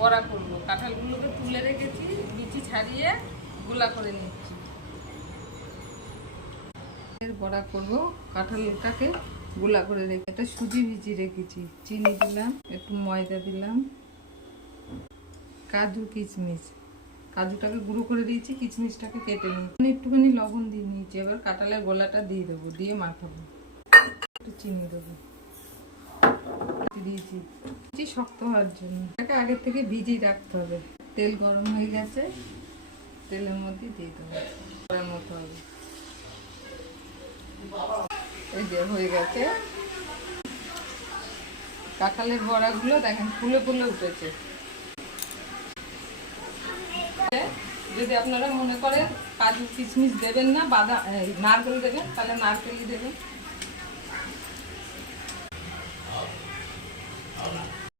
বড়া করব। কাঁঠালগুলোকে তুলে রেখেছি, বিচি ছাড়িয়ে গুলা করে নিচ্ছি। বড়া করব, কাঁঠালটাকে গুলা করে রেখে এটা সুজি ভিজিয়ে রেখেছি। চিনি দিলাম, একটু ময়দা দিলাম, কাজু কিশমিশ, কাজুটাকে গুঁড়ো করে দিয়েছি, কিশমিশটাকে কেটে নিয়েছি, একটুখানি লবণ দিয়ে নিয়েছি। এবার কাঁঠালের গোলাটা দিয়ে দেবো, দিয়ে মাখাবো। একটু চিনি দেবো, দিয়েছি শক্ত হওয়ার জন্য। এটাকে আগের থেকে ভিজিয়ে রাখতে হবে। তেল গরম হয়ে গেছে, তেলের মধ্যে দিয়ে দেবো, করার মতো হবে। এই যে হয়ে গেছে কাঁঠালের বড়াগুলো, দেখেন ফুলে ফুলে উঠেছে। যদি আপনারা মনে করেন কাজু কিশমিশ দেবেন না, বাদাম নারকেল দেবেন, তাহলে নারকেলই দেবেন।